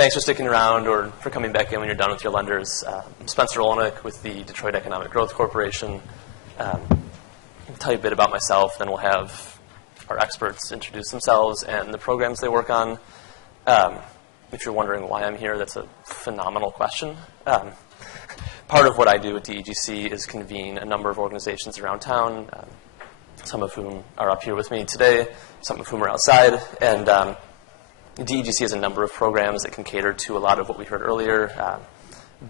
thanks for sticking around or for coming back in when you're done with your lenders. I'm Spencer Olnick with the Detroit Economic Growth Corporation. I'll tell you a bit about myself, then we'll have our experts introduce themselves and the programs they work on. If you're wondering why I'm here, that's a phenomenal question. Part of what I do at DEGC is convene a number of organizations around town, some of whom are up here with me today, some of whom are outside, and DEGC has a number of programs that can cater to a lot of what we heard earlier,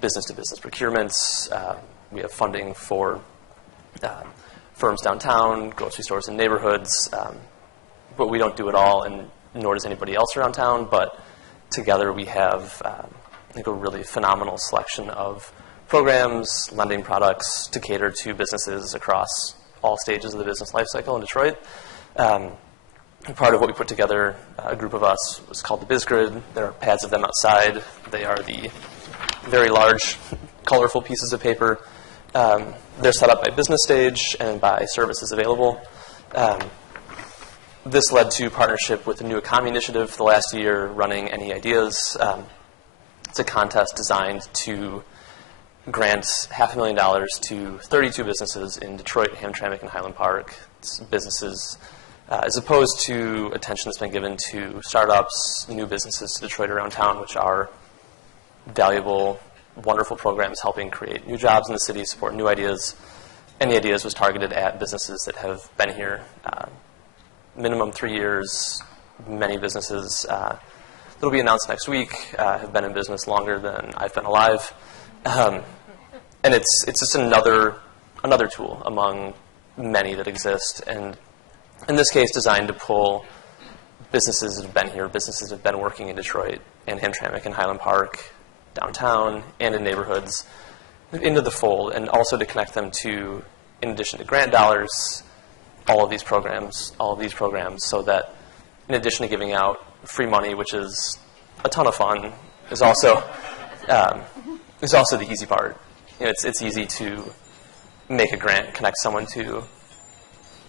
business-to-business procurements. We have funding for firms downtown, grocery stores in neighborhoods, but we don't do it all, and nor does anybody else around town. But together we have, I think, a really phenomenal selection of programs, lending products to cater to businesses across all stages of the business life cycle in Detroit. Part of what we put together, a group of us, was called the BizGrid. There are pads of them outside. They are the very large, colorful pieces of paper. They're set up by business stage and by services available. This led to partnership with the New Economy Initiative for the last year, running Any Ideas. It's a contest designed to grant $500,000 to 32 businesses in Detroit, Hamtramck, and Highland Park. It's businesses, as opposed to attention that's been given to startups, new businesses to Detroit around town, which are valuable, wonderful programs helping create new jobs in the city, support new ideas. Any Ideas was targeted at businesses that have been here minimum 3 years. Many businesses that'll be announced next week have been in business longer than I've been alive. And it's just another tool among many that exist, and in this case designed to pull businesses that have been here, businesses that have been working in Detroit and Hamtramck and Highland Park, downtown, and in neighborhoods into the fold, and also to connect them to, in addition to grant dollars, all of these programs, so that in addition to giving out free money, which is a ton of fun, is also the easy part. You know, it's easy to make a grant, connect someone to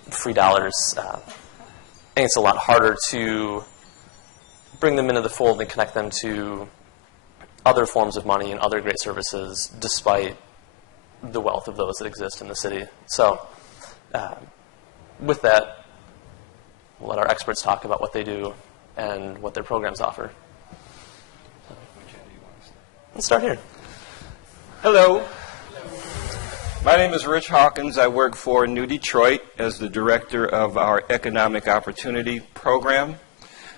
free dollars. I think it's a lot harder to bring them into the fold and connect them to other forms of money and other great services, despite the wealth of those that exist in the city. So with that, we'll let our experts talk about what they do and what their programs offer. Let's start here. Hello. My name is Rich Hawkins. I work for New Detroit as the director of our Economic Opportunity Program.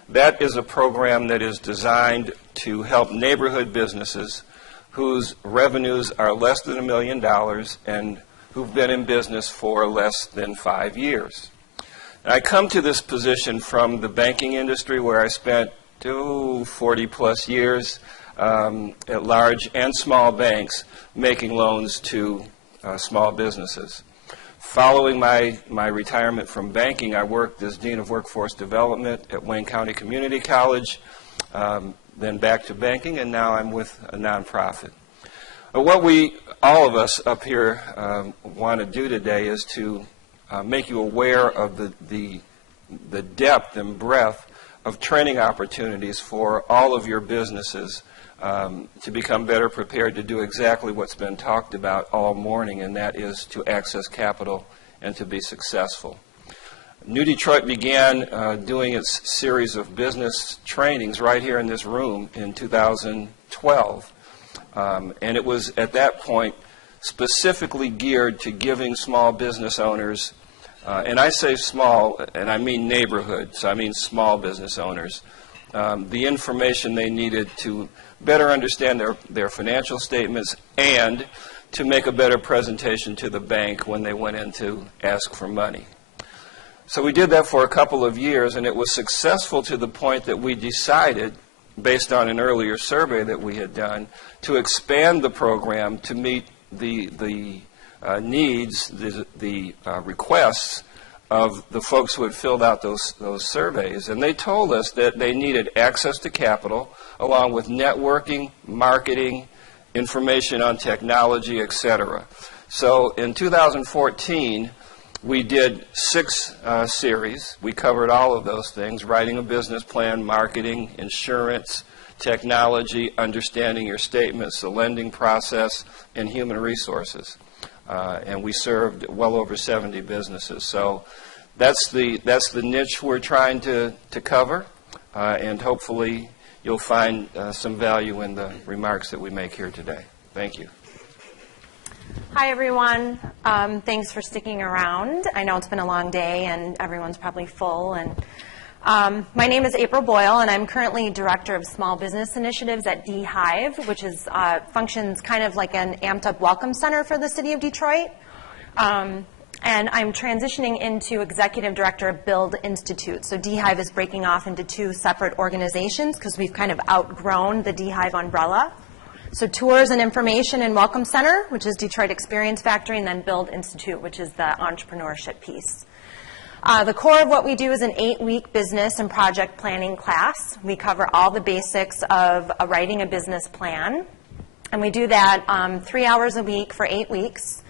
That is a program that is designed to help neighborhood businesses whose revenues are less than $1 million and who've been in business for less than 5 years. I come to this position from the banking industry, where I spent 40 plus years at large and small banks making loans to small businesses. Following my retirement from banking, I worked as Dean of Workforce Development at Wayne County Community College, then back to banking, and now I'm with a nonprofit. What all of us up here want to do today is to make you aware of the depth and breadth of training opportunities for all of your businesses to become better prepared to do exactly what's been talked about all morning, and that is to access capital and to be successful. New Detroit began doing its series of business trainings right here in this room in 2012. And it was at that point specifically geared to giving small business owners, and I say small, and I mean neighborhood, so I mean small business owners, the information they needed to better understand their financial statements and to make a better presentation to the bank when they went in to ask for money. So we did that for a couple of years, and it was successful to the point that we decided, based on an earlier survey that we had done, to expand the program to meet the needs, the requests of the folks who had filled out those surveys. And they told us that they needed access to capital, along with networking, marketing, information on technology, etc. So in 2014, we did 6 series. We covered all of those things: writing a business plan, marketing, insurance, technology, understanding your statements, the lending process, and human resources. And we served well over 70 businesses. So that's the niche we're trying to cover, and hopefully you'll find some value in the remarks that we make here today. Thank you. Hi, everyone. Thanks for sticking around. I know it's been a long day, and everyone's probably full. And my name is April Boyle, and I'm currently Director of Small Business Initiatives at DHive, which is functions kind of like an amped-up welcome center for the city of Detroit. And I'm transitioning into Executive Director of Build Institute. So DHive is breaking off into two separate organizations because we've kind of outgrown the DHive umbrella. So Tours and Information and Welcome Center, which is Detroit Experience Factory, and then Build Institute, which is the entrepreneurship piece. The core of what we do is an 8-week business and project planning class. We cover all the basics of writing a business plan. And we do that 3 hours a week for 8 weeks.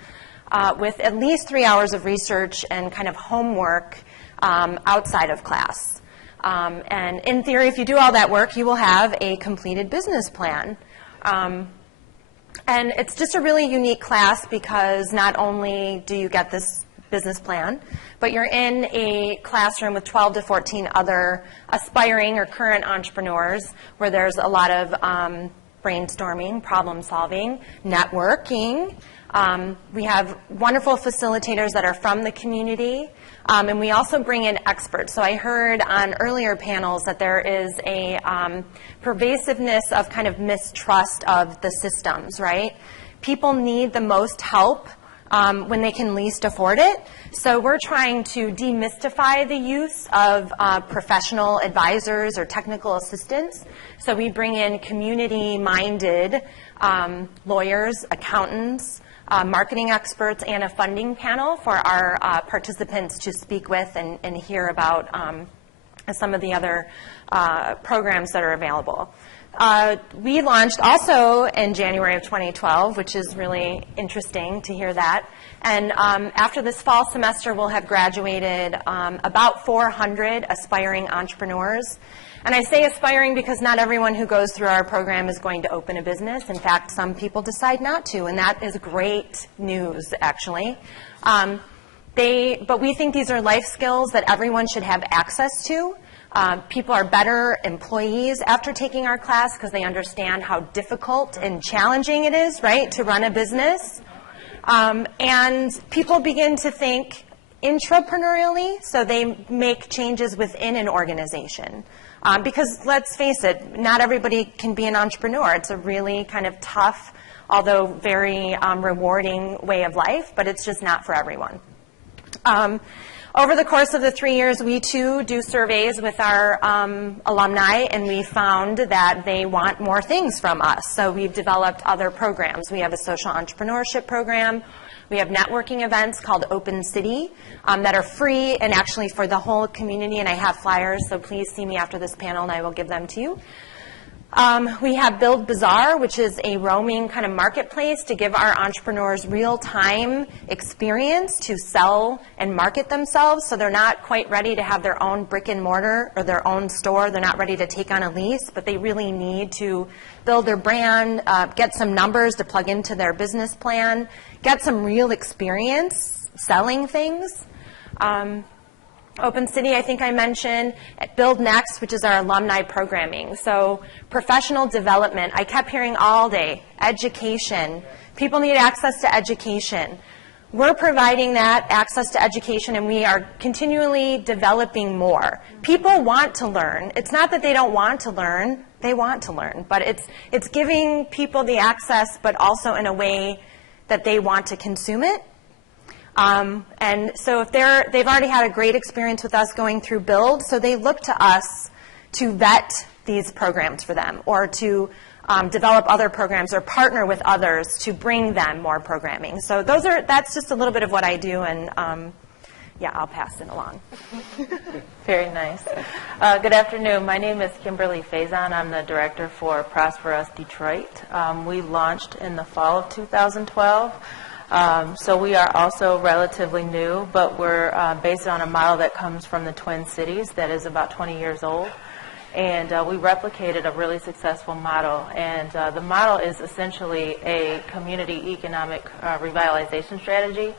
With at least 3 hours of research and kind of homework outside of class. And in theory, if you do all that work, you will have a completed business plan. And it's just a really unique class because not only do you get this business plan, but you're in a classroom with 12 to 14 other aspiring or current entrepreneurs where there's a lot of brainstorming, problem solving, networking. We have wonderful facilitators that are from the community, and we also bring in experts. So I heard on earlier panels that there is a pervasiveness of kind of mistrust of the systems, right? People need the most help when they can least afford it. So we're trying to demystify the use of professional advisors or technical assistants. So we bring in community-minded lawyers, accountants, marketing experts, and a funding panel for our participants to speak with and hear about some of the other programs that are available. We launched also in January of 2012, which is really interesting to hear that. And after this fall semester, we'll have graduated about 400 aspiring entrepreneurs. And I say aspiring because not everyone who goes through our program is going to open a business. In fact, some people decide not to, and that is great news, actually. But we think these are life skills that everyone should have access to. People are better employees after taking our class because they understand how difficult and challenging it is, right, to run a business. And people begin to think intrapreneurially, so they make changes within an organization. Because let's face it, not everybody can be an entrepreneur. It's a really kind of tough, although very rewarding way of life, but it's just not for everyone. Over the course of the 3 years, we too do surveys with our alumni, and we found that they want more things from us. So we've developed other programs. We have a social entrepreneurship program. We have networking events called Open City that are free and actually for the whole community, and I have flyers, so please see me after this panel and I will give them to you. We have Build Bazaar, which is a roaming kind of marketplace to give our entrepreneurs real-time experience to sell and market themselves, so they're not quite ready to have their own brick and mortar or their own store. They're not ready to take on a lease, but they really need to build their brand, get some numbers to plug into their business plan, get some real experience selling things. Open City, I think I mentioned, Build Next, which is our alumni programming. So professional development, I kept hearing all day, education. People need access to education. We're providing that access to education, and we are continually developing more. People want to learn. It's not that they don't want to learn. They want to learn. But it's giving people the access, but also in a way that they want to consume it. And so if they've already had a great experience with us going through Build, so they look to us to vet these programs for them, or to develop other programs, or partner with others to bring them more programming. So that's just a little bit of what I do, and yeah, I'll pass it along. Very nice. Good afternoon. My name is Kimberly Faison. I'm the director for Prosper Us Detroit. We launched in the fall of 2012. So we are also relatively new, but we're based on a model that comes from the Twin Cities that is about 20 years old. And we replicated a really successful model. And the model is essentially a community economic revitalization strategy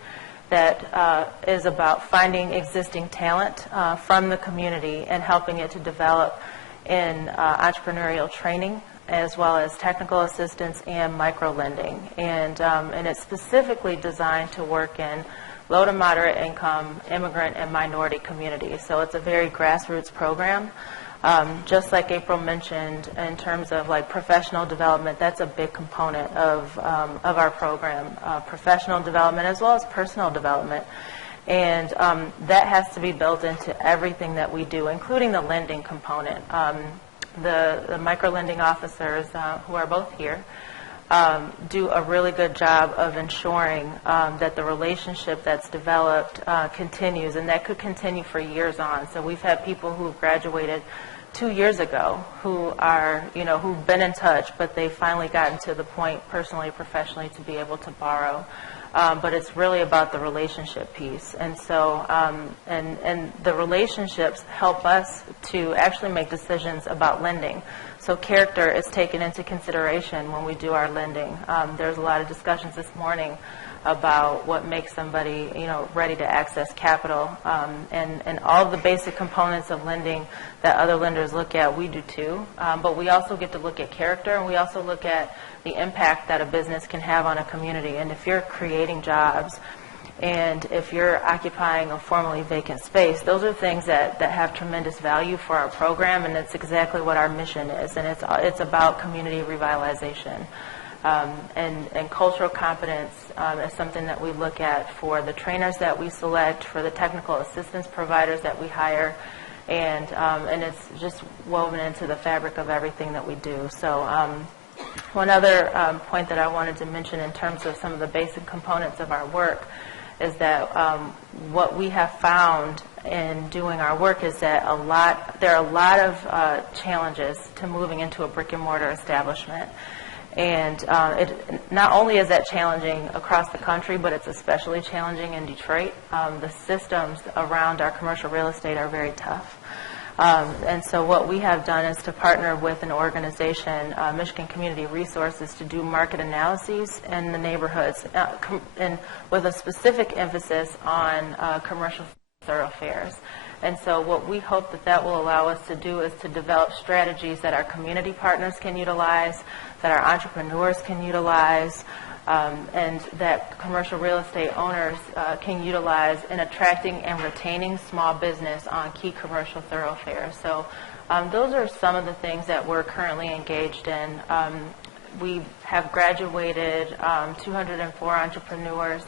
that is about finding existing talent from the community and helping it to develop in entrepreneurial training, as well as technical assistance and micro-lending. And it's specifically designed to work in low to moderate income immigrant and minority communities. So it's a very grassroots program. Just like April mentioned, in terms of like professional development, that's a big component of our program, professional development as well as personal development. And that has to be built into everything that we do, including the lending component. The micro-lending officers, who are both here, do a really good job of ensuring that the relationship that's developed continues, and that could continue for years on. So we've had people who graduated 2 years ago who are, who've been in touch, but they've finally gotten to the point personally, professionally, to be able to borrow. But it's really about the relationship piece. And so, and the relationships help us to actually make decisions about lending. So character is taken into consideration when we do our lending. There's a lot of discussions this morning about what makes somebody, ready to access capital. And all of the basic components of lending that other lenders look at, we do too. But we also get to look at character, and we also look at the impact that a business can have on a community. And if you're creating jobs, and if you're occupying a formerly vacant space, those are things that have tremendous value for our program, and it's exactly what our mission is. And it's about community revitalization. And cultural competence is something that we look at for the trainers that we select, for the technical assistance providers that we hire, and it's just woven into the fabric of everything that we do. So one other point that I wanted to mention in terms of some of the basic components of our work is that what we have found in doing our work is that there are a lot of challenges to moving into a brick and mortar establishment. And it not only is that challenging across the country, but it's especially challenging in Detroit. The systems around our commercial real estate are very tough. And so what we have done is to partner with an organization, Michigan Community Resources, to do market analyses in the neighborhoods, and with a specific emphasis on commercial thoroughfares. And so what we hope that will allow us to do is to develop strategies that our community partners can utilize, that our entrepreneurs can utilize, and that commercial real estate owners can utilize in attracting and retaining small business on key commercial thoroughfares. So those are some of the things that we're currently engaged in. We have graduated 204 entrepreneurs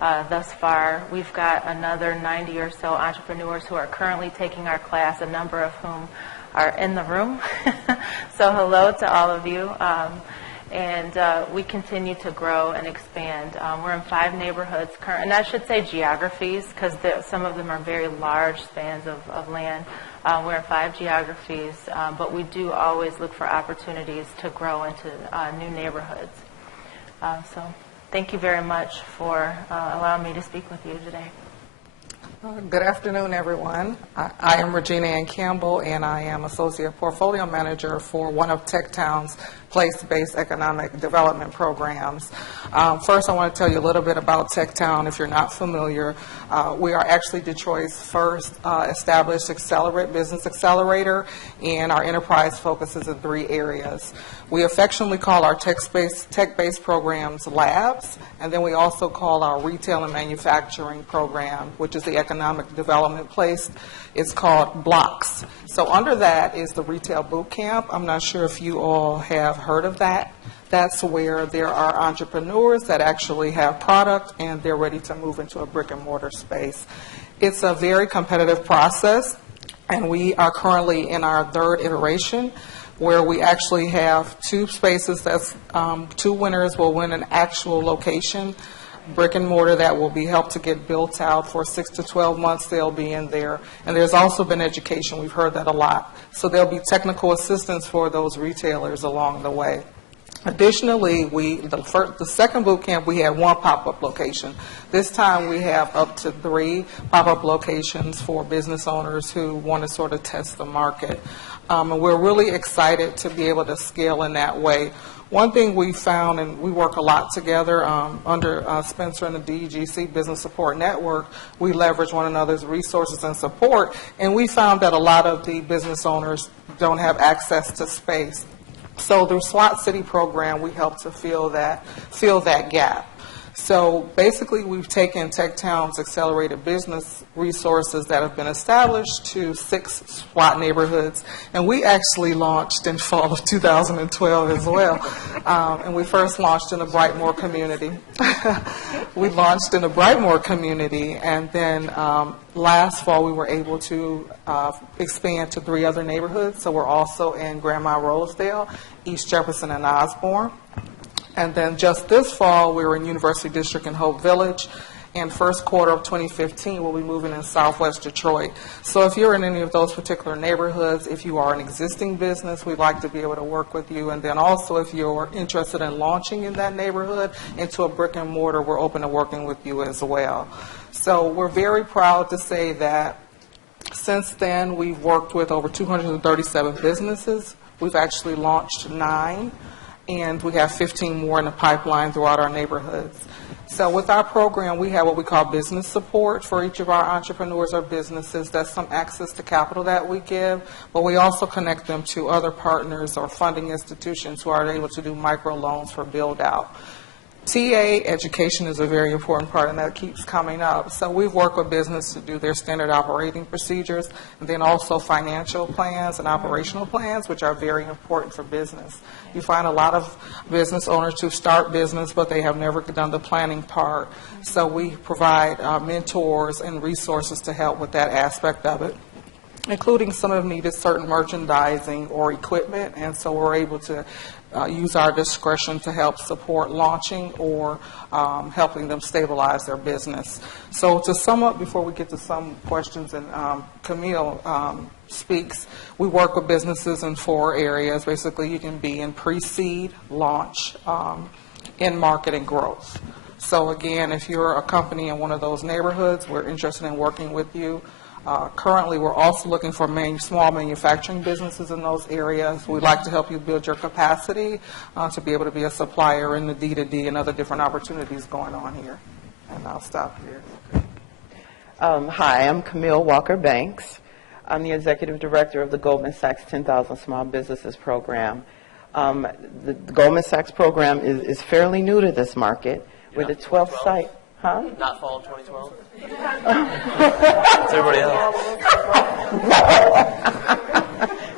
thus far. We've got another 90 or so entrepreneurs who are currently taking our class, a number of whom are in the room. So hello to all of you. And we continue to grow and expand. We're in 5 neighborhoods, and I should say geographies, because some of them are very large spans of land. We're in 5 geographies, but we do always look for opportunities to grow into new neighborhoods. So thank you very much for allowing me to speak with you today. Good afternoon, everyone. I am Regina Ann Campbell, and I am Associate Portfolio Manager for one of TechTown's place-based economic development programs. First, I want to tell you a little bit about TechTown if you're not familiar. We are actually Detroit's first established business accelerator, and our enterprise focuses in 3 areas. We affectionately call our tech-based programs labs, and then we also call our retail and manufacturing program, which is the economic development place, it's called blocks. So under that is the retail boot camp. I'm not sure if you all have heard of that. That's where there are entrepreneurs that actually have product and they're ready to move into a brick and mortar space. It's a very competitive process, and we are currently in our 3rd iteration, where we actually have 2 spaces. That's 2 winners will win an actual location, brick and mortar, that will be helped to get built out for 6 to 12 months. They'll be in there. And there's also been education. We've heard that a lot. So there'll be technical assistance for those retailers along the way. Additionally, the second boot camp, we had 1 pop-up location. This time we have up to 3 pop-up locations for business owners who want to sort of test the market. And we're really excited to be able to scale in that way. One thing we found, and we work a lot together under Spencer and the DEGC Business Support Network, we leverage one another's resources and support, and we found that a lot of the business owners don't have access to space. So through SWAT City program, we help to fill that gap. So basically, we've taken TechTown's accelerated business resources that have been established to 6 SWAT neighborhoods, and we actually launched in fall of 2012 as well. And we first launched in the Brightmoor community. We launched in the Brightmoor community, and then last fall we were able to expand to 3 other neighborhoods. So we're also in Grandma Rosedale, East Jefferson, and Osborne. And then just this fall, we were in University District in Hope Village. And first quarter of 2015, we'll be moving in Southwest Detroit. So if you're in any of those particular neighborhoods, if you are an existing business, we'd like to be able to work with you. And then also, if you're interested in launching in that neighborhood into a brick and mortar, we're open to working with you as well. So we're very proud to say that since then, we've worked with over 237 businesses. We've actually launched 9. And we have 15 more in the pipeline throughout our neighborhoods. So with our program, we have what we call business support for each of our entrepreneurs or businesses. That's some access to capital that we give, but we also connect them to other partners or funding institutions who are able to do microloans for build-out. TA education is a very important part, and that keeps coming up. So we've worked with business to do their standard operating procedures, and then also financial plans and operational plans, which are very important for business. You find a lot of business owners who start business, but they have never done the planning part. So we provide mentors and resources to help with that aspect of it, including some of them needed certain merchandising or equipment, and so we're able to use our discretion to help support launching or helping them stabilize their business. So to sum up, before we get to some questions and Camille speaks, we work with businesses in 4 areas. Basically, you can be in pre-seed, launch, in market, and growth. So again, if you're a company in one of those neighborhoods, we're interested in working with you. Currently, we're also looking for small manufacturing businesses in those areas. We'd like to help you build your capacity to be able to be a supplier in the D2D and other different opportunities going on here. And I'll stop here. Hi, I'm Camille Walker-Banks. I'm the Executive Director of the Goldman Sachs 10,000 Small Businesses Program. The Goldman Sachs program is fairly new to this market. We're the 12th site. Huh? Not fall of 2012? It's everybody else.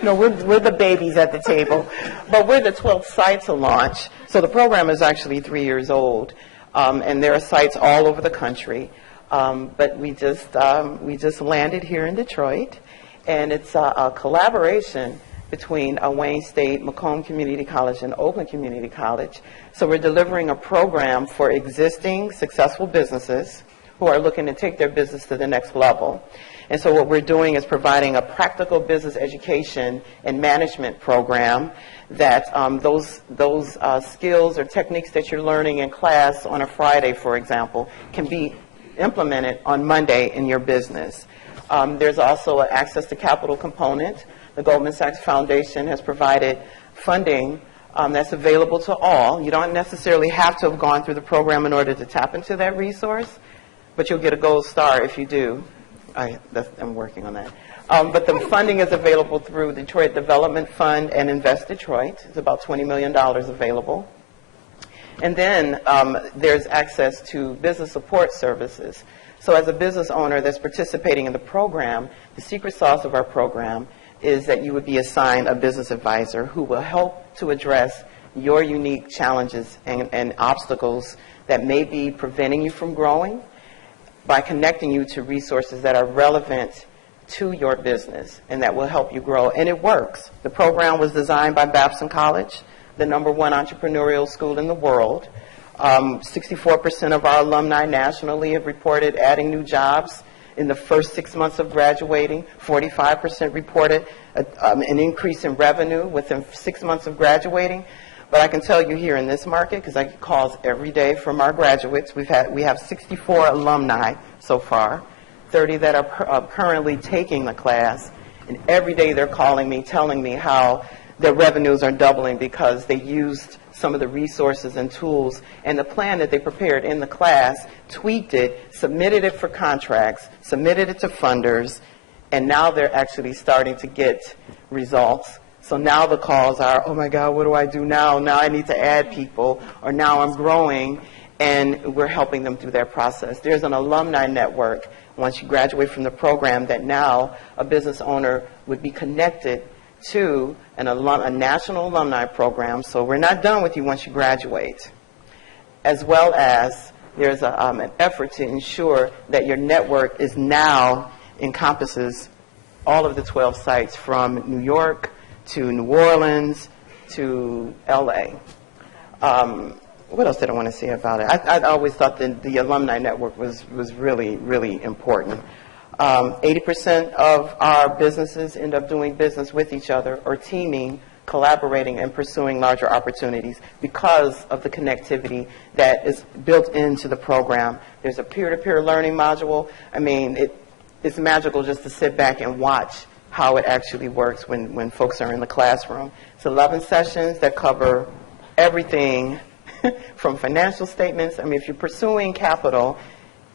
No, we're the babies at the table. But we're the 12th site to launch. So the program is actually 3 years old. And there are sites all over the country. But we just landed here in Detroit. And it's a collaboration between Wayne State, Macomb Community College, and Oakland Community College. So we're delivering a program for existing successful businesses who are looking to take their business to the next level. And so what we're doing is providing a practical business education and management program that those skills or techniques that you're learning in class on a Friday, for example, can be implemented on Monday in your business. There's also an access to capital component. The Goldman Sachs Foundation has provided funding that's available to all. You don't necessarily have to have gone through the program in order to tap into that resource, but you'll get a gold star if you do. I'm working on that. But the funding is available through Detroit Development Fund and Invest Detroit. It's about $20 million available. And then there's access to business support services. So as a business owner that's participating in the program, the secret sauce of our program is that you would be assigned a business advisor who will help to address your unique challenges and obstacles that may be preventing you from growing by connecting you to resources that are relevant to your business and that will help you grow. And it works. The program was designed by Babson College, the #1 entrepreneurial school in the world. 64% of our alumni nationally have reported adding new jobs in the first 6 months of graduating. 45% reported an increase in revenue within 6 months of graduating. But I can tell you here in this market, because I get calls every day from our graduates, we have 64 alumni so far, 30 that are currently taking the class, And every day they're calling me, telling me how their revenues are doubling because they used some of the resources and tools and the plan that they prepared in the class, tweaked it, submitted it for contracts, submitted it to funders, and now they're actually starting to get results. So now the calls are, oh my God, what do I do now? Now I need to add people, or now I'm growing, and we're helping them through that process. There's an alumni network once you graduate from the program that now a business owner would be connected to a national alumni program. So we're not done with you once you graduate. As well as there's an effort to ensure that your network is now encompasses all of the 12 sites from New York to New Orleans to LA. What else did I want to say about it? I always thought that the alumni network was really, really important. 80% of our businesses end up doing business with each other or teaming, collaborating, and pursuing larger opportunities because of the connectivity that is built into the program. There's a peer-to-peer learning module. I mean, it's magical just to sit back and watch how it actually works when folks are in the classroom. It's 11 sessions that cover everything from financial statements. I mean, if you're pursuing capital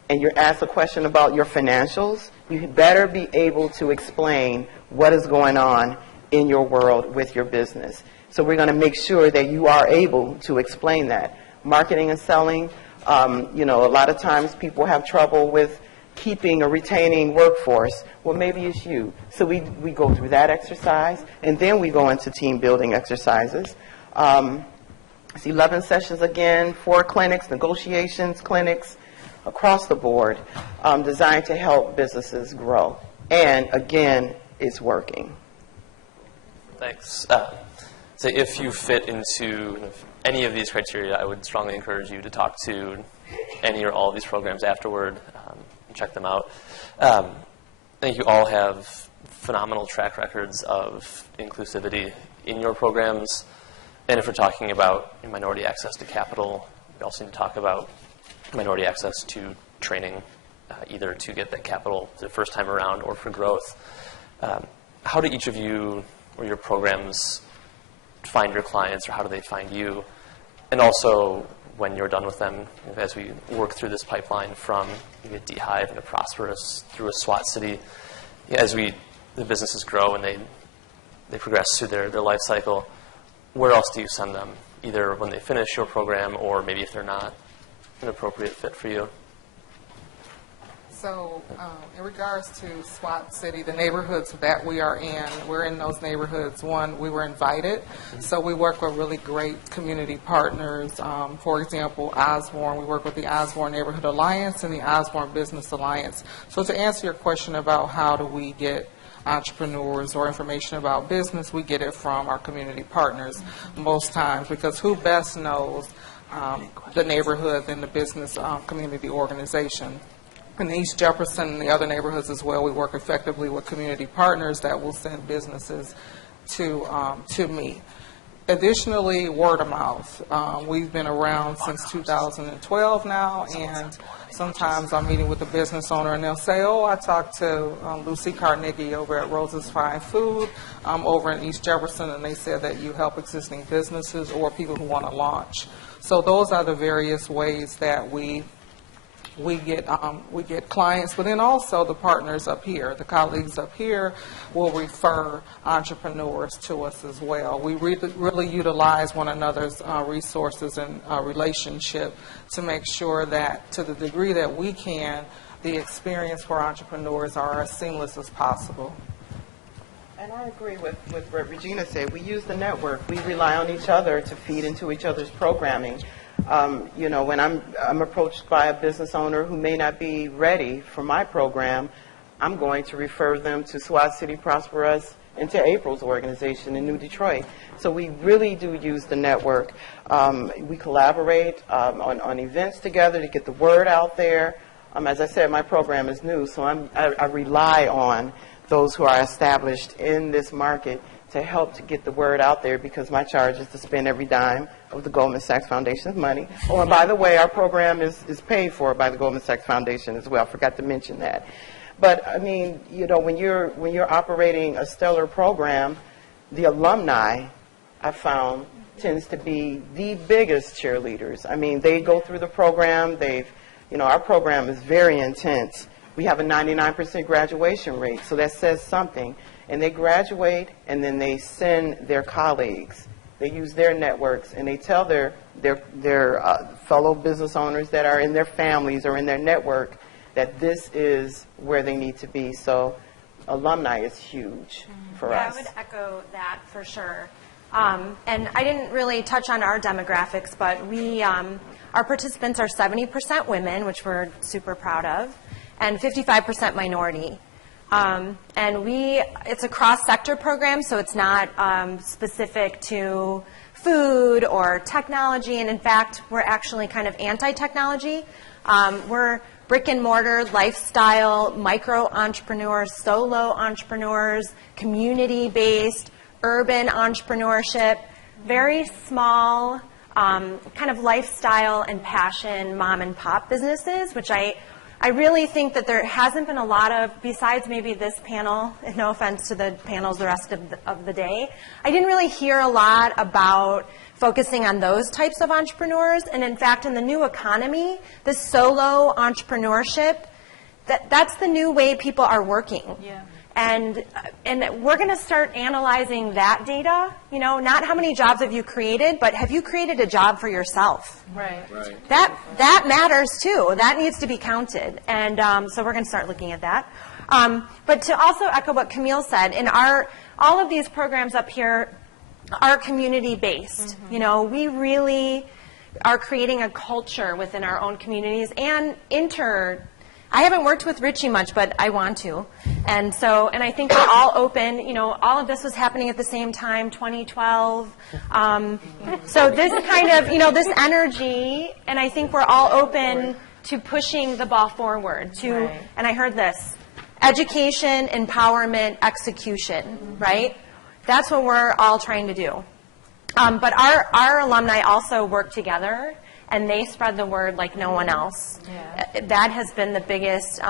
and you're asked a question about your financials, you better be able to explain what is going on in your world with your business. So we're going to make sure that you are able to explain that. Marketing and selling, you know, a lot of times people have trouble with keeping or retaining workforce. Well, maybe it's you. So we go through that exercise, and then we go into team building exercises. It's 11 sessions again, 4 clinics, negotiations clinics, across the board, designed to help businesses grow. And again, it's working. Thanks. So if you fit into any of these criteria, I would strongly encourage you to talk to any or all of these programs afterward and check them out. I think you all have phenomenal track records of inclusivity in your programs. And if we're talking about minority access to capital, we also need to talk about minority access to training, either to get that capital the first time around or for growth. How do each of you or your programs find your clients, or how do they find you? And also, when you're done with them, as we work through this pipeline from maybe a D-Hive and a Prosperous through a SWAT City, as the businesses grow and they progress through their life cycle, where else do you send them, either when they finish your program or maybe if they're not an appropriate fit for you? So in regards to SWAT City, the neighborhoods that we are in, we're in those neighborhoods. One, we were invited. So we work with really great community partners. For example, Osborne, we work with the Osborne Neighborhood Alliance and the Osborne Business Alliance. So to answer your question about how do we get entrepreneurs or information about business, we get it from our community partners most times, because who best knows the neighborhood than the business community organization. In East Jefferson and the other neighborhoods as well, we work effectively with community partners that will send businesses to me. Additionally, word of mouth. We've been around since 2012 now, and sometimes I'm meeting with a business owner and they'll say, oh, I talked to Lucy Carnegie over at Rose's Fine Food over in East Jefferson, and they said that you help existing businesses or people who want to launch. So those are the various ways that we get clients, but then also the partners up here, the colleagues up here will refer entrepreneurs to us as well. We really utilize one another's resources and relationship to make sure that, to the degree that we can, the experience for entrepreneurs are as seamless as possible. And I agree with what Regina said. We use the network. We rely on each other to feed into each other's programming. You know, when I'm approached by a business owner who may not be ready for my program, I'm going to refer them to SWAT City, Prosperous, and to April's organization in New Detroit. So we really do use the network. We collaborate on events together to get the word out there. As I said, my program is new, so I rely on those who are established in this market to help to get the word out there, because my charge is to spend every dime of the Goldman Sachs Foundation's money. Oh, and by the way, our program is paid for by the Goldman Sachs Foundation as well. I forgot to mention that. But I mean, you know, when you're operating a stellar program, the alumni, I found, tends to be the biggest cheerleaders. I mean, they go through the program. You know, our program is very intense. We have a 99% graduation rate, so that says something. And they graduate, and then they send their colleagues. They use their networks, and they tell their fellow business owners that are in their families or in their network that this is where they need to be. So alumni is huge for us. I would echo that for sure. And I didn't really touch on our demographics, but our participants are 70% women, which we're super proud of, and 55% minority. And it's a cross-sector program, so it's not specific to food or technology. And in fact, we're actually kind of anti-technology. We're brick and mortar, lifestyle, micro entrepreneurs, solo entrepreneurs, community-based, urban entrepreneurship, very small kind of lifestyle and passion mom and pop businesses, which I really think that there hasn't been a lot of, besides maybe this panel, and no offense to the panels the rest of the day, I didn't really hear a lot about focusing on those types of entrepreneurs. And in fact, in the new economy, the solo entrepreneurship, that's the new way people are working. Yeah. And we're going to start analyzing that data, you know, not how many jobs have you created, but have you created a job for yourself? Right. That matters too. That needs to be counted. And so we're going to start looking at that. But to also echo what Camille said, in all of these programs up here are community-based. You know, we really are creating a culture within our own communities and I haven't worked with Richie much, but I want to. And I think we're all open. You know, all of this was happening at the same time, 2012. So this kind of, you know, this energy, and I think we're all open to pushing the ball forward to, and I heard this, education, empowerment, execution, right? That's what we're all trying to do. But our alumni also work together, and they spread the word like no one else. Yeah. That has been the biggest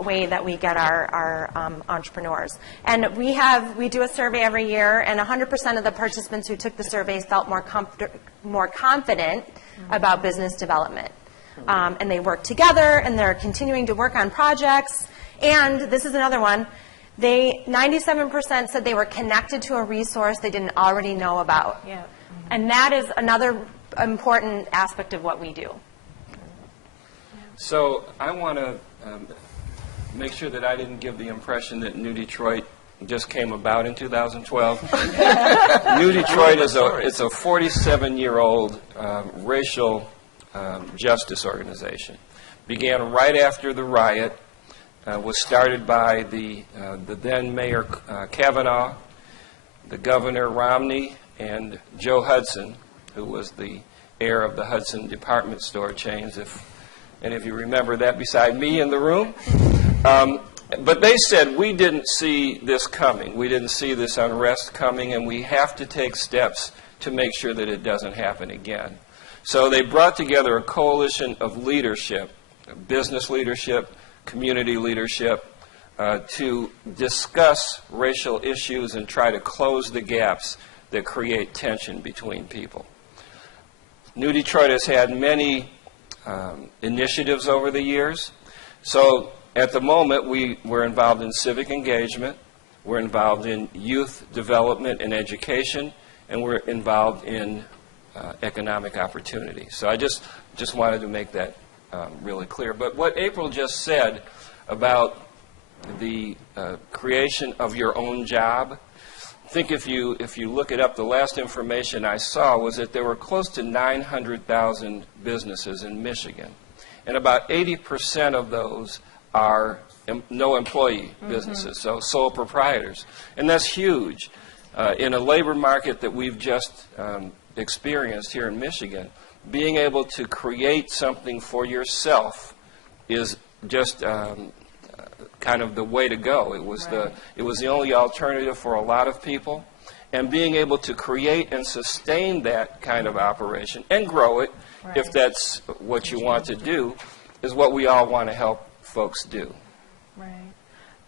way that we get our entrepreneurs. And we do a survey every year, and 100% of the participants who took the surveys felt more confident about business development. And they work together, and they're continuing to work on projects. And this is another one. 97% said they were connected to a resource they didn't already know about. Yeah. And that is another important aspect of what we do. So I want to make sure that I didn't give the impression that New Detroit just came about in 2012. New Detroit is it's a 47-year-old racial justice organization. Began right after the riot. Was started by the then Mayor Kavanaugh, the Governor Romney, and Joe Hudson, who was the heir of the Hudson department store chains, if any of you remember that beside me in the room. But they said, we didn't see this coming. We didn't see this unrest coming, and we have to take steps to make sure that it doesn't happen again. So they brought together a coalition of leadership, business leadership, community leadership, to discuss racial issues and try to close the gaps that create tension between people. New Detroit has had many initiatives over the years. So at the moment, we're involved in civic engagement, we're involved in youth development and education, and we're involved in economic opportunity. So I just wanted to make that really clear. But what April just said about the creation of your own job, I think if you look it up, the last information I saw was that there were close to 900,000 businesses in Michigan, and about 80% of those are no employee businesses, so sole proprietors, and that's huge. In a labor market that we've just experienced here in Michigan, being able to create something for yourself is just kind of the way to go. It was the only alternative for a lot of people, and being able to create and sustain that kind of operation and grow it, if that's what you want to do, is what we all want to help folks do. Right.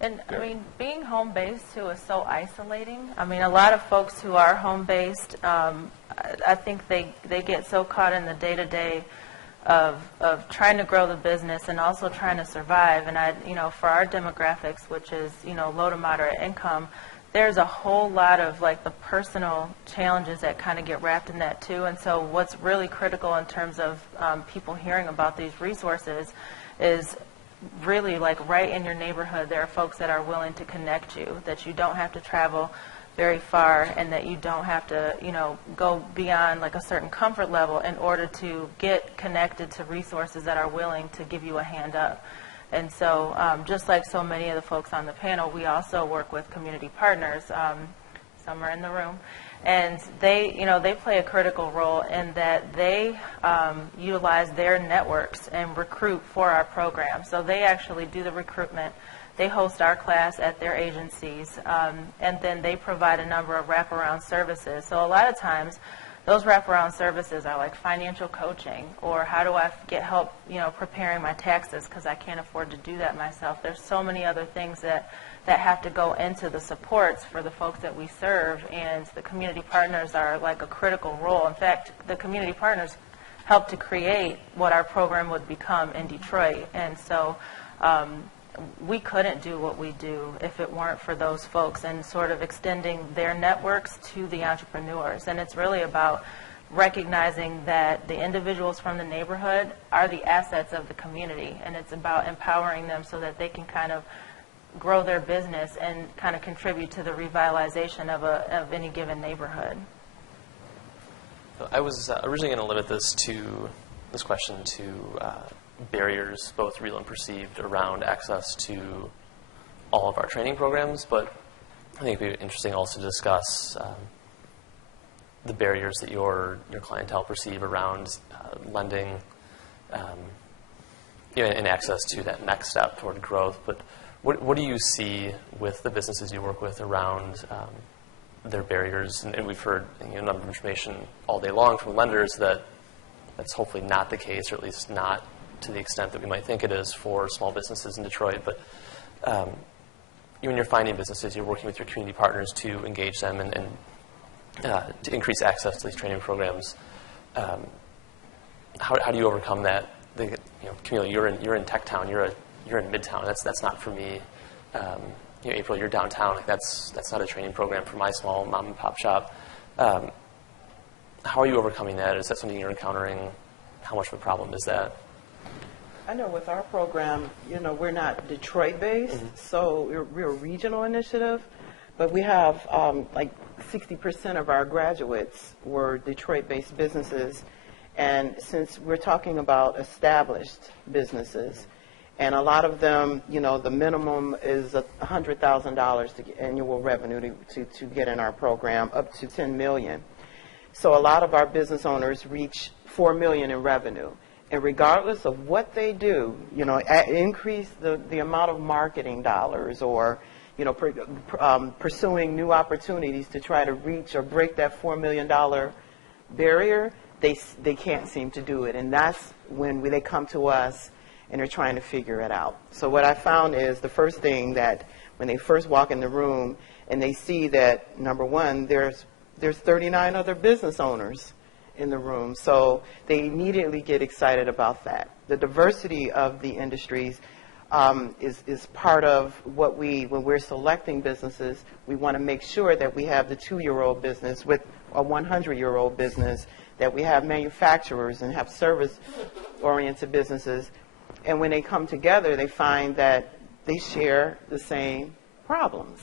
And, I mean, being home-based, too, is so isolating. I mean, a lot of folks who are home-based, I think they get so caught in the day-to-day of trying to grow the business and also trying to survive. And, for our demographics, which is, low to moderate income, there's a whole lot of, like, the personal challenges that kind of get wrapped in that, too. And so what's really critical in terms of people hearing about these resources is really, like, right in your neighborhood, there are folks that are willing to connect you, that you don't have to travel very far, and that you don't have to, go beyond, like, a certain comfort level in order to get connected to resources that are willing to give you a hand up. And so just like so many of the folks on the panel, we also work with community partners. Some are in the room. And they play a critical role in that they utilize their networks and recruit for our program. So they actually do the recruitment. They host our class at their agencies, and then they provide a number of wraparound services. So a lot of times, those wraparound services are like financial coaching, or how do I get help, preparing my taxes because I can't afford to do that myself. There's so many other things that have to go into the supports for the folks that we serve, and the community partners are like a critical role. In fact, the community partners helped to create what our program would become in Detroit, and so we couldn't do what we do if it weren't for those folks and sort of extending their networks to the entrepreneurs. And it's really about recognizing that the individuals from the neighborhood are the assets of the community, and it's about empowering them so that they can kind of grow their business and kind of contribute to the revitalization of any given neighborhood. I was originally going to limit this question to barriers, both real and perceived, around access to all of our training programs, but I think it'd be interesting also to discuss the barriers that your clientele perceive around lending and access to that next step toward growth. But what do you see with the businesses you work with around their barriers? And we've heard a number of information all day long from lenders that that's hopefully not the case, or at least not to the extent that we might think it is for small businesses in Detroit. But when you're finding businesses, you're working with your community partners to engage them and to increase access to these training programs. How do you overcome that? Camille, you're in Tech Town. You're in Midtown. That's not for me. April, you're downtown. Like that's not a training program for my small mom and pop shop. How are you overcoming that? Is that something you're encountering? How much of a problem is that? I know with our program, we're not Detroit-based, so we're a regional initiative, but we have like 60% of our graduates were Detroit-based businesses, and since we're talking about established businesses, and a lot of them, the minimum is $100,000 to get annual revenue to get in our program, up to $10 million. So a lot of our business owners reach $4 million in revenue. And regardless of what they do, increase the amount of marketing dollars or, pursuing new opportunities to try to reach or break that $4 million barrier, they can't seem to do it. And that's when they come to us and they're trying to figure it out. So what I found is the first thing that when they first walk in the room and they see that, number one, there's 39 other business owners in the room. So they immediately get excited about that. The diversity of the industries is part of what when we're selecting businesses, we want to make sure that we have the 2-year-old business with a 100-year-old business, that we have manufacturers and have service-oriented businesses. And when they come together, they find that they share the same problems.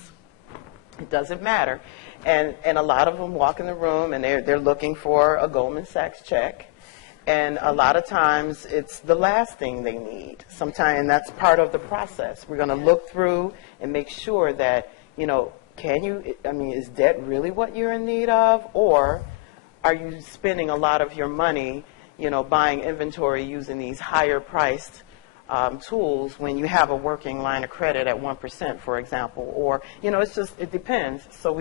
It doesn't matter. And a lot of them walk in the room and they're looking for a Goldman Sachs check. And a lot of times it's the last thing they need. Sometimes that's part of the process. We're going to look through and make sure that, is debt really what you're in need of? Or are you spending a lot of your money, buying inventory using these higher priced tools when you have a working line of credit at 1%, for example, or it depends. So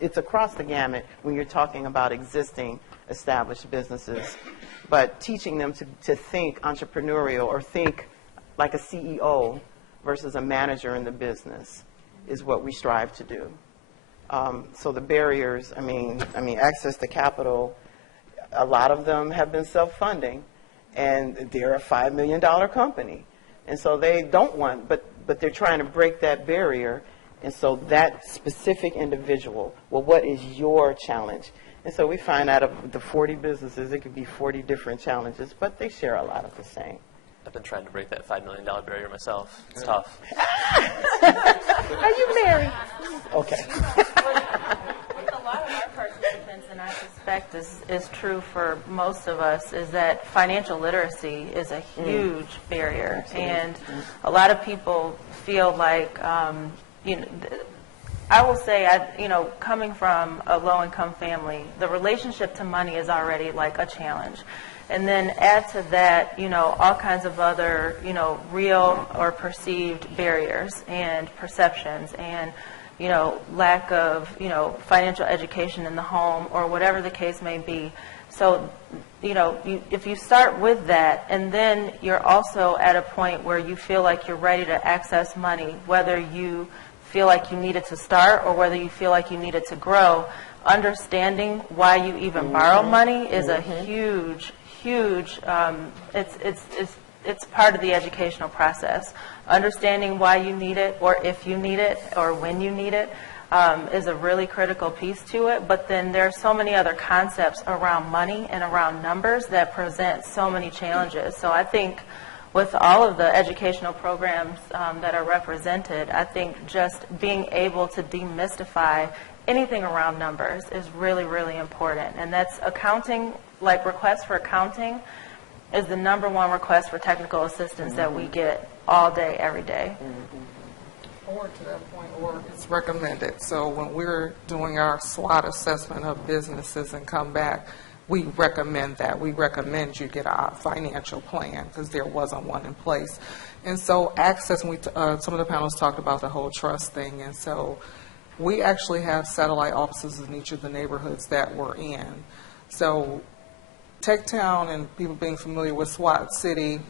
it's across the gamut when you're talking about existing established businesses, but teaching them to think entrepreneurial or think like a CEO versus a manager in the business is what we strive to do. So the barriers, I mean, access to capital, a lot of them have been self-funding, and they're a $5 million company. And so they don't want, but they're trying to break that barrier. And so that specific individual, well, what is your challenge? And so we find out of the 40 businesses, it could be 40 different challenges, but they share a lot of the same. I've been trying to break that $5 million barrier myself. It's tough. Are you married? Okay. With a lot of our participants, and I suspect is true for most of us, is that financial literacy is a huge barrier. And a lot of people feel like, I will say, coming from a low-income family, the relationship to money is already like a challenge. And then add to that, all kinds of other, real or perceived barriers and perceptions and, lack of, financial education in the home or whatever the case may be. So, if you start with that and then you're also at a point where you feel like you're ready to access money, whether you feel like you need it to start or whether you feel like you need it to grow, understanding why you even borrow money is a huge, it's part of the educational process. Understanding why you need it or if you need it or when you need it is a really critical piece to it. But then there are so many other concepts around money and around numbers that present so many challenges. So I think with all of the educational programs that are represented, I think just being able to demystify anything around numbers is really, really important. And that's accounting, like requests for accounting is the #1 request for technical assistance that we get all day, every day. Or to that point, or it's recommended. So when we're doing our SWOT assessment of businesses and come back, we recommend that. We recommend you get a financial plan because there wasn't one in place. And so access, some of the panelists talked about the whole trust thing. And so we actually have satellite offices in each of the neighborhoods that we're in. So Techtown and people being familiar with SWAT City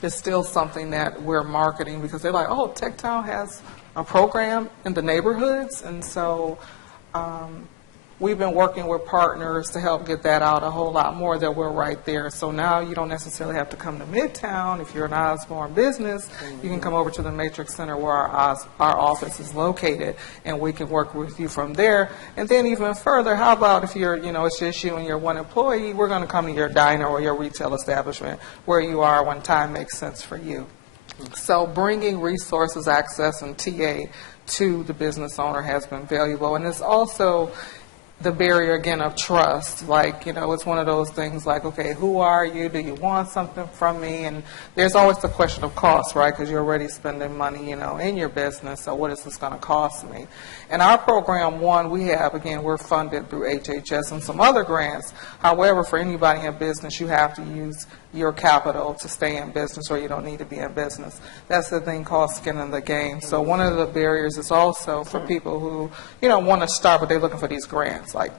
is still something that we're marketing because they're like, oh, Techtown has a program in the neighborhoods. And so we've been working with partners to help get that out a whole lot more, that we're right there. So now you don't necessarily have to come to Midtown. If you're an Osborne business, you can come over to the Matrix Center where our office is located, and we can work with you from there. And then even further, how about if you're, it's just you and you're one employee, we're going to come to your diner or your retail establishment where you are when time makes sense for you. So bringing resources, access, and TA to the business owner has been valuable. And it's also the barrier, again, of trust. Like, it's one of those things like, okay, who are you? Do you want something from me? And there's always the question of cost, right? Because you're already spending money, in your business. So what is this going to cost me? And our program, we have, again, we're funded through HHS and some other grants. However, for anybody in business, you have to use your capital to stay in business, or you don't need to be in business. That's the thing called skin in the game. So one of the barriers is also for people who, want to start, but they're looking for these grants. Like,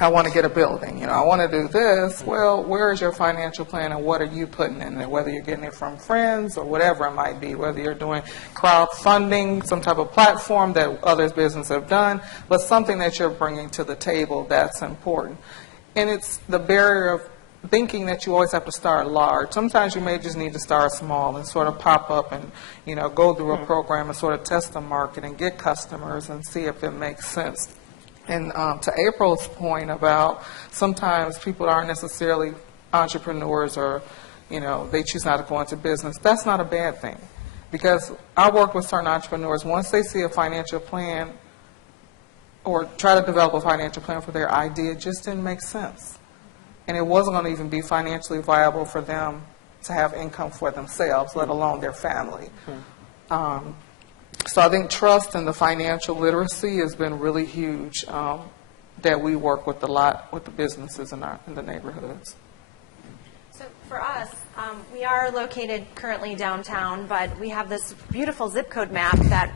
I want to get a building, I want to do this. Well, where is your financial plan and what are you putting in there? Whether you're getting it from friends or whatever it might be, whether you're doing crowdfunding, some type of platform that others businesses have done, but something that you're bringing to the table that's important. And it's the barrier of thinking that you always have to start large. Sometimes you may just need to start small and sort of pop up and, go through a program and sort of test the market and get customers and see if it makes sense. And to April's point about sometimes people aren't necessarily entrepreneurs or, they choose not to go into business, that's not a bad thing. Because I work with certain entrepreneurs, once they see a financial plan or try to develop a financial plan for their idea, it just didn't make sense. And it wasn't going to even be financially viable for them to have income for themselves, let alone their family. So I think trust and the financial literacy has been really huge, that we work with a lot with the businesses in the neighborhoods. So for us, we are located currently downtown, but we have this beautiful zip code map that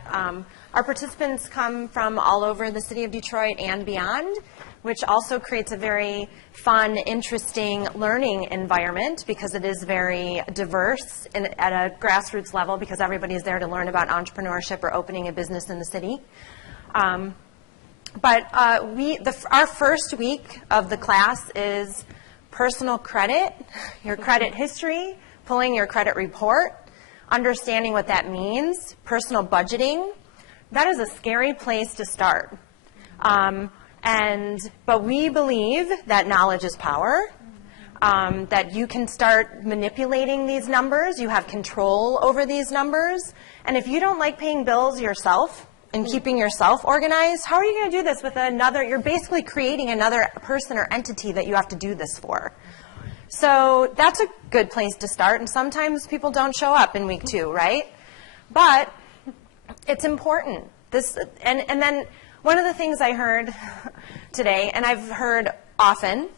our participants come from all over the city of Detroit and beyond. which also creates a very fun, interesting learning environment because it is very diverse at a grassroots level because everybody is there to learn about entrepreneurship or opening a business in the city. But our first week of the class is personal credit, your credit history, pulling your credit report, understanding what that means, personal budgeting. That is a scary place to start. But we believe that knowledge is power, that you can start manipulating these numbers, you have control over these numbers, and if you don't like paying bills yourself and keeping yourself organized, how are you going to do this with another? You're basically creating another person or entity that you have to do this for. So that's a good place to start, and sometimes people don't show up in week 2, right? But it's important. And then one of the things I heard today, and I've heard often,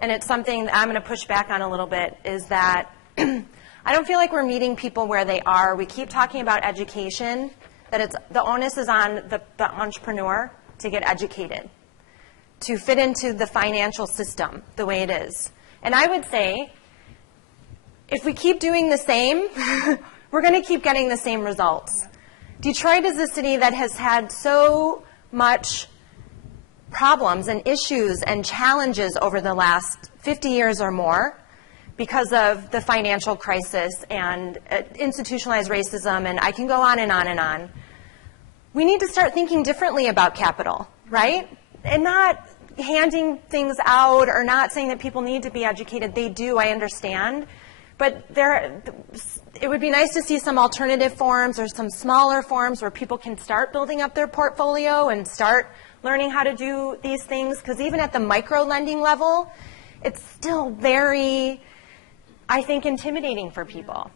and it's something that I'm going to push back on a little bit, is that I don't feel like we're meeting people where they are. We keep talking about education, that the onus is on the entrepreneur to get educated, to fit into the financial system the way it is. And I would say, if we keep doing the same, we're going to keep getting the same results. Detroit is a city that has had so much problems and issues and challenges over the last 50 years or more because of the financial crisis and institutionalized racism, and I can go on and on and on. We need to start thinking differently about capital, right? And not handing things out or not saying that people need to be educated. They do, I understand. But it would be nice to see some alternative forms or some smaller forms where people can start building up their portfolio and start learning how to do these things. Because even at the micro lending level, it's still very, I think, intimidating for people.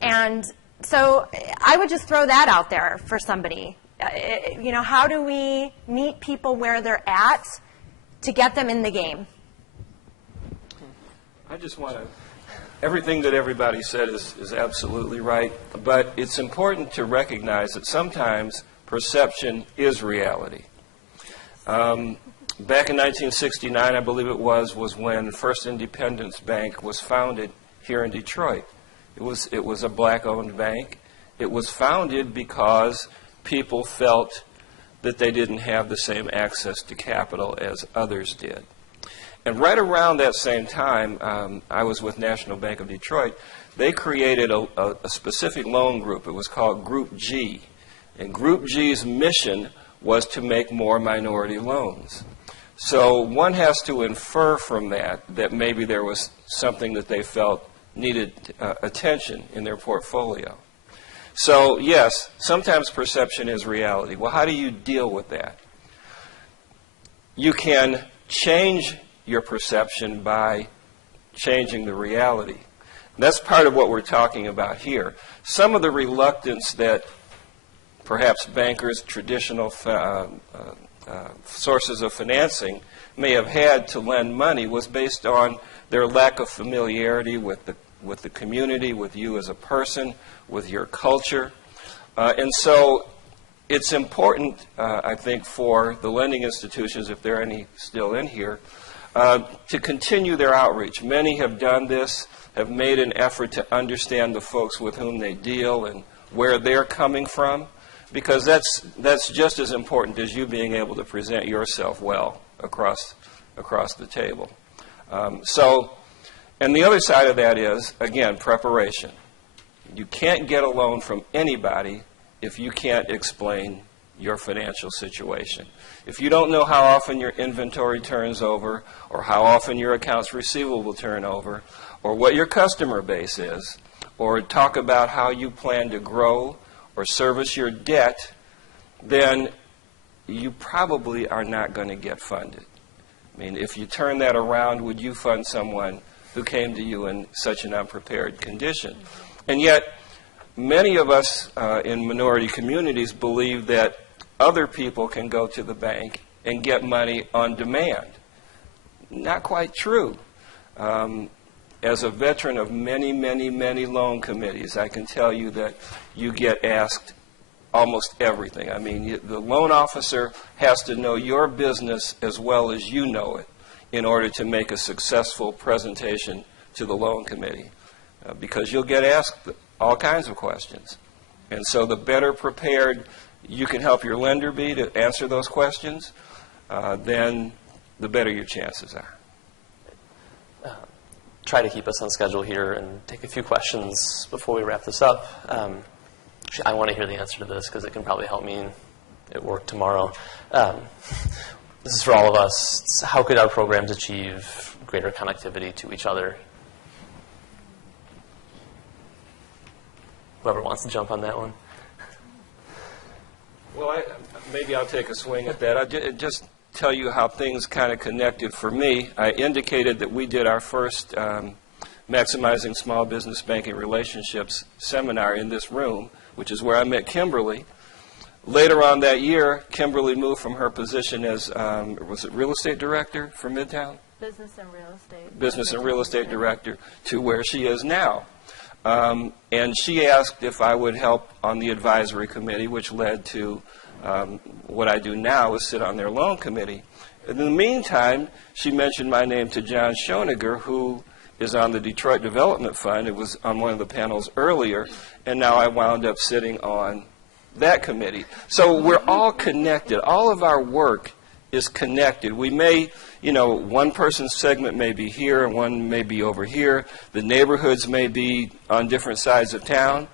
And so I would just throw that out there for somebody. How do we meet people where they're at to get them in the game? I just want to, everything that everybody said is absolutely right, but it's important to recognize that sometimes perception is reality. Back in 1969, I believe it was when First Independence Bank was founded here in Detroit. It was a black-owned bank. It was founded because people felt that they didn't have the same access to capital as others did. And right around that same time, I was with National Bank of Detroit. They created a specific loan group. It was called Group G. And Group G's mission was to make more minority loans. So one has to infer from that maybe there was something that they felt needed attention in their portfolio. So yes, sometimes perception is reality. Well, how do you deal with that? You can change your perception by changing the reality. That's part of what we're talking about here. Some of the reluctance that perhaps bankers, traditional sources of financing may have had to lend money was based on their lack of familiarity with the community, with you as a person, with your culture. And so it's important, I think, for the lending institutions, if there are any still in here, to continue their outreach. Many have done this, have made an effort to understand the folks with whom they deal and where they're coming from, because that's just as important as you being able to present yourself well across the table. And the other side of that is, again, preparation. You can't get a loan from anybody if you can't explain your financial situation. If you don't know how often your inventory turns over, or how often your accounts receivable turn over, or what your customer base is, or talk about how you plan to grow or service your debt, then you probably are not going to get funded. I mean, if you turn that around, would you fund someone who came to you in such an unprepared condition? And yet, many of us in minority communities believe that other people can go to the bank and get money on demand. Not quite true. As a veteran of many, many, many loan committees, I can tell you that you get asked almost everything. I mean, the loan officer has to know your business as well as you know it in order to make a successful presentation to the loan committee, because you'll get asked all kinds of questions. And so the better prepared you can help your lender be to answer those questions, then the better your chances are. Try to keep us on schedule here and take a few questions before we wrap this up. Actually, I want to hear the answer to this because it can probably help me at work tomorrow. This is for all of us. How could our programs achieve greater connectivity to each other? Whoever wants to jump on that one. Well, maybe I'll take a swing at that. I'll just tell you how things kind of connected for me. I indicated that we did our first Maximizing Small Business Banking Relationships seminar in this room, which is where I met Kimberly. Later on that year, Kimberly moved from her position as, was it real estate director for Midtown? Business and real estate. Business and real estate director to where she is now. And she asked if I would help on the advisory committee, which led to what I do now is sit on their loan committee. In the meantime, she mentioned my name to John Schoeniger, who is on the Detroit Development Fund. It was on one of the panels earlier, and now I wound up sitting on that committee. So we're all connected. All of our work is connected. We may, one person's segment may be here and one may be over here. The neighborhoods may be on different sides of town,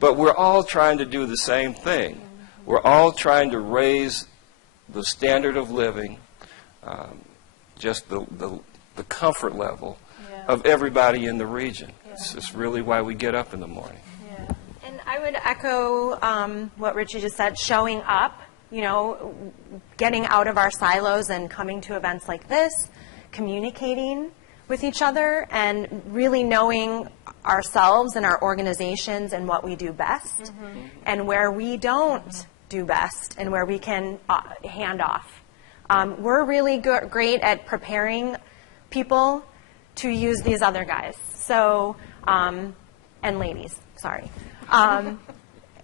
but we're all trying to do the same thing. We're all trying to raise the standard of living, just the comfort level of everybody in the region. It's really why we get up in the morning. And I would echo what Richie just said, showing up, getting out of our silos and coming to events like this, communicating with each other, and really knowing ourselves and our organizations and what we do best, and where we don't do best, and where we can hand off. We're really great at preparing people to use these other guys, so, and ladies, sorry.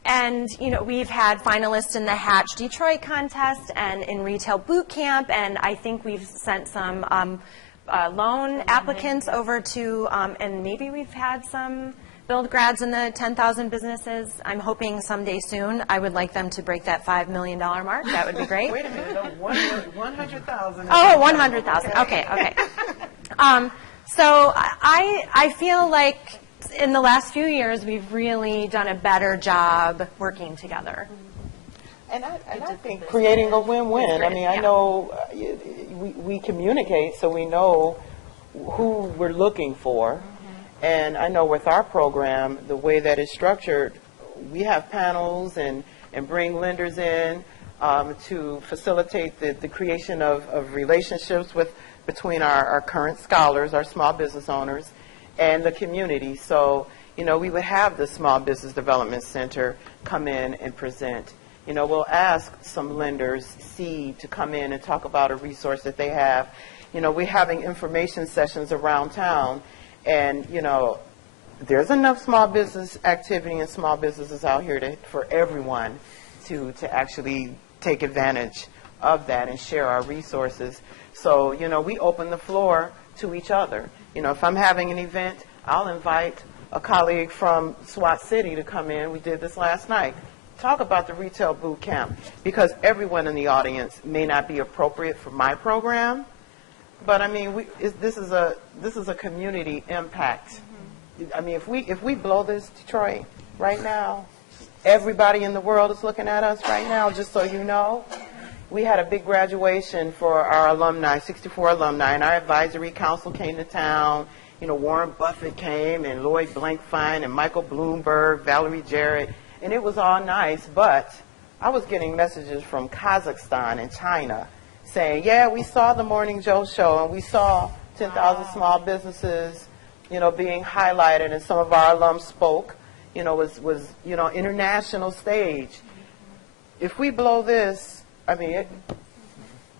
And, we've had finalists in the Hatch Detroit contest and in Retail Boot Camp, and I think we've sent some loan applicants over to, and maybe we've had some Build grads in the 10,000 businesses. I'm hoping someday soon. I would like them to break that $5 million mark. That would be great. Wait a minute, no, 100,000. Oh, 100,000. Okay. So I feel like in the last few years, we've really done a better job working together. And I think creating a win-win. I mean, I know we communicate so we know who we're looking for. And I know with our program, the way that it's structured, we have panels and bring lenders in to facilitate the creation of relationships between our current scholars, our small business owners, and the community. So, we would have the Small Business Development Center come in and present. We'll ask some lenders, Seed, to come in and talk about a resource that they have. We're having information sessions around town, and, there's enough small business activity and small businesses out here for everyone to actually take advantage of that and share our resources. So, we open the floor to each other. If I'm having an event, I'll invite a colleague from SWAT City to come in. We did this last night. Talk about the Retail Boot Camp, because everyone in the audience may not be appropriate for my program, but I mean, this is a community impact. I mean, if we blow this, Detroit, right now, everybody in the world is looking at us right now. Just so you know, we had a big graduation for our alumni, 64 alumni, and our advisory council came to town. Warren Buffett came, and Lloyd Blankfein, and Michael Bloomberg, Valerie Jarrett. And it was all nice, but I was getting messages from Kazakhstan and China saying, yeah, we saw the Morning Joe show, and we saw 10,000 small businesses, being highlighted, and some of our alums spoke, was international stage. If we blow this, I mean,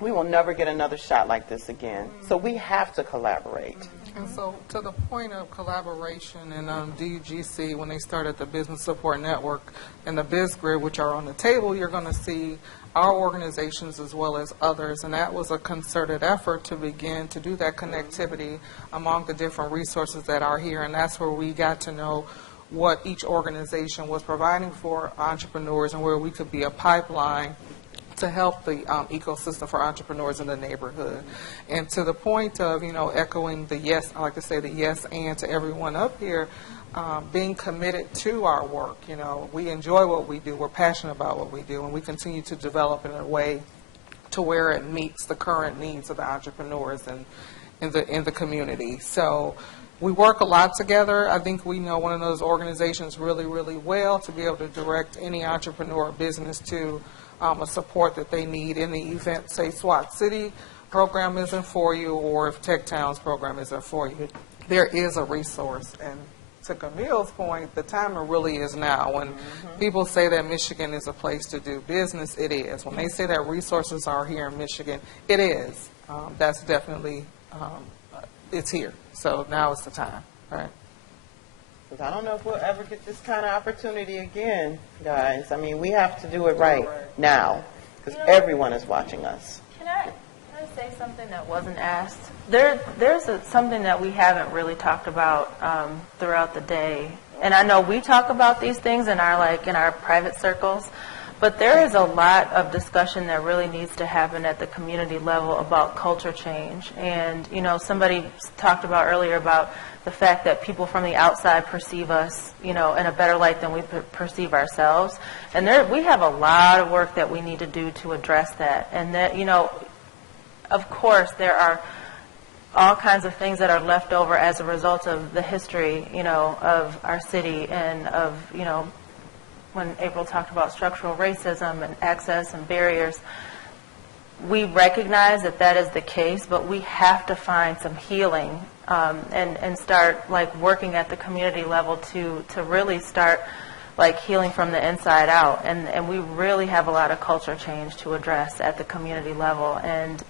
we will never get another shot like this again. So we have to collaborate. And so, to the point of collaboration and DGC, when they started the Business Support Network and the BizGrid, which are on the table, you're going to see our organizations as well as others. And that was a concerted effort to begin to do that connectivity among the different resources that are here. And that's where we got to know what each organization was providing for entrepreneurs and where we could be a pipeline to help the ecosystem for entrepreneurs in the neighborhood. And to the point of, echoing the yes, I like to say the yes and to everyone up here, being committed to our work. We enjoy what we do, we're passionate about what we do, and we continue to develop in a way to where it meets the current needs of the entrepreneurs and in the community. So we work a lot together. I think we know one of those organizations really, really well to be able to direct any entrepreneur or business to a support that they need in the event, say, SWAT City program isn't for you, or if Tech Towns program isn't for you. There is a resource. And to Camille's point, the time really is now. When people say that Michigan is a place to do business, it is. When they say that resources are here in Michigan, it is. That's definitely, it's here. So now is the time, right? Because I don't know if we'll ever get this kind of opportunity again, guys. I mean, we have to do it right now, because everyone is watching us. Can I say something that wasn't asked? There's something that we haven't really talked about throughout the day. And I know we talk about these things in our private circles, but there is a lot of discussion that really needs to happen at the community level about culture change. And, somebody talked about earlier about the fact that people from the outside perceive us, in a better light than we perceive ourselves. And we have a lot of work that we need to do to address that. And that, of course, there are all kinds of things that are left over as a result of the history, of our city and of, when April talked about structural racism and access and barriers. We recognize that is the case, but we have to find some healing and start working at the community level to really start healing from the inside out. And we really have a lot of culture change to address at the community level. And,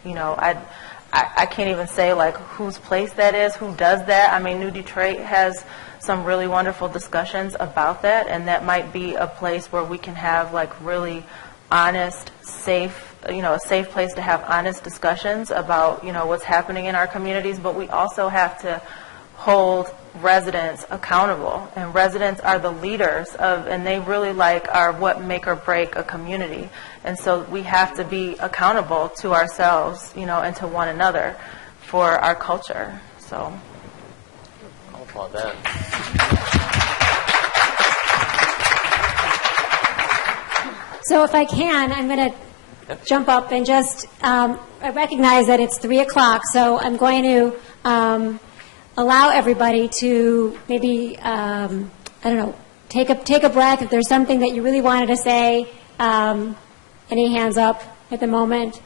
I can't even say whose place that is, who does that. I mean, New Detroit has some really wonderful discussions about that, and that might be a place where we can have really honest, safe, a safe place to have honest discussions about, what's happening in our communities. But we also have to hold residents accountable, and residents are the leaders and they really are what make or break a community. And so we have to be accountable to ourselves, and to one another for our culture. So I'll applaud that. So if I can, I'm going to jump up and just, I recognize that it's 3 o'clock, so I'm going to allow everybody to maybe, take a breath. If there's something that you really wanted to say, any hands up at the moment?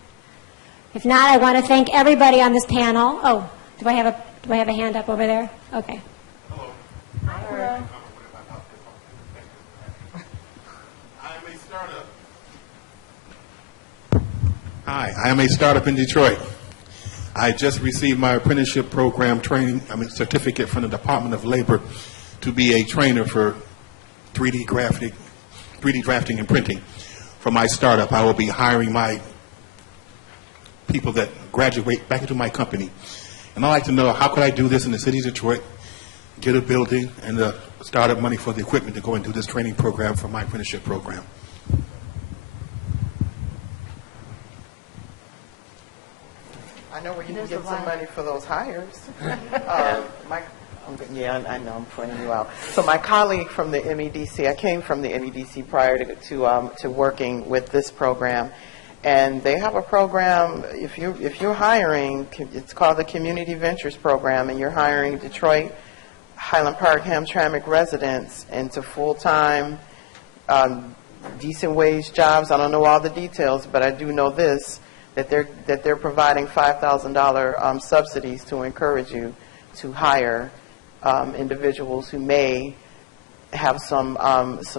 If not, I want to thank everybody on this panel. Oh, do I have a hand up over there? Okay. Hello. Hi, I am a startup in Detroit. I just received my apprenticeship program certificate from the Department of Labor to be a trainer for 3D drafting and printing. For my startup, I will be hiring my people that graduate back into my company. And I'd like to know, how could I do this in the city of Detroit, get a building and the startup money for the equipment to go and do this training program for my apprenticeship program? I know where you can get some money for those hires. I know I'm pointing you out. So my colleague from the MEDC, I came from the MEDC prior to working with this program, and they have a program. If you're hiring, it's called the Community Ventures Program, and you're hiring Detroit, Highland Park, Hamtramck residents into full-time, decent wage jobs. I don't know all the details, but I do know this. That they're providing $5,000 subsidies to encourage you to hire individuals who may have some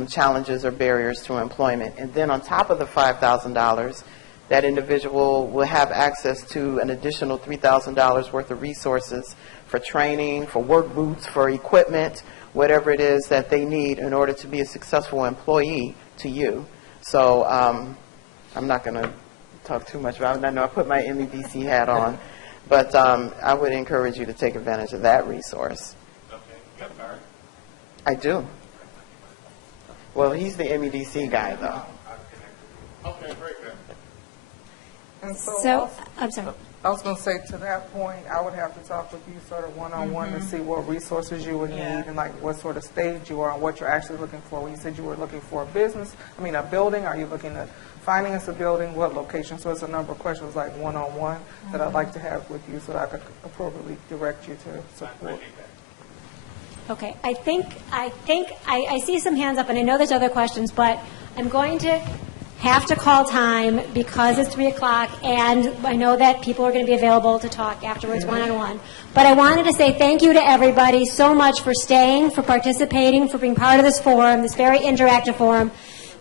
challenges or barriers to employment. And then on top of the $5,000, that individual will have access to an additional $3,000 worth of resources for training, for work boots, for equipment, whatever it is that they need in order to be a successful employee to you. So I'm not going to talk too much about it. I know I put my MEDC hat on, but I would encourage you to take advantage of that resource. I do. Well, he's the MEDC guy, though. Okay, very good. And So, I'm sorry. I was going to say, to that point, I would have to talk with you sort of one-on-one to see what resources you would need and like what sort of stage you are and what you're actually looking for. When you said you were looking for a building, are you looking to finance a building, what location? So it's a number of questions like one-on-one that I'd like to have with you so that I could appropriately direct you to support. Okay, I see some hands up, and I know there's other questions, but I'm going to have to call time because it's 3 o'clock, and I know that people are going to be available to talk afterwards one-on-one. But I wanted to say thank you to everybody so much for staying, for participating, for being part of this forum, this very interactive forum.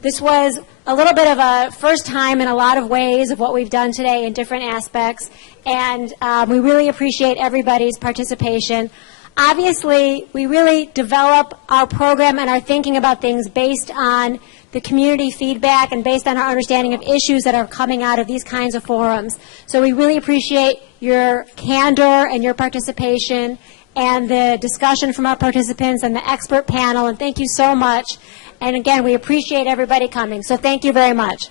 This was a little bit of a first time in a lot of ways of what we've done today in different aspects, and we really appreciate everybody's participation. Obviously, we really develop our program and our thinking about things based on the community feedback and based on our understanding of issues that are coming out of these kinds of forums. So we really appreciate your candor and your participation and the discussion from our participants and the expert panel, and thank you so much. And again, we appreciate everybody coming, so thank you very much.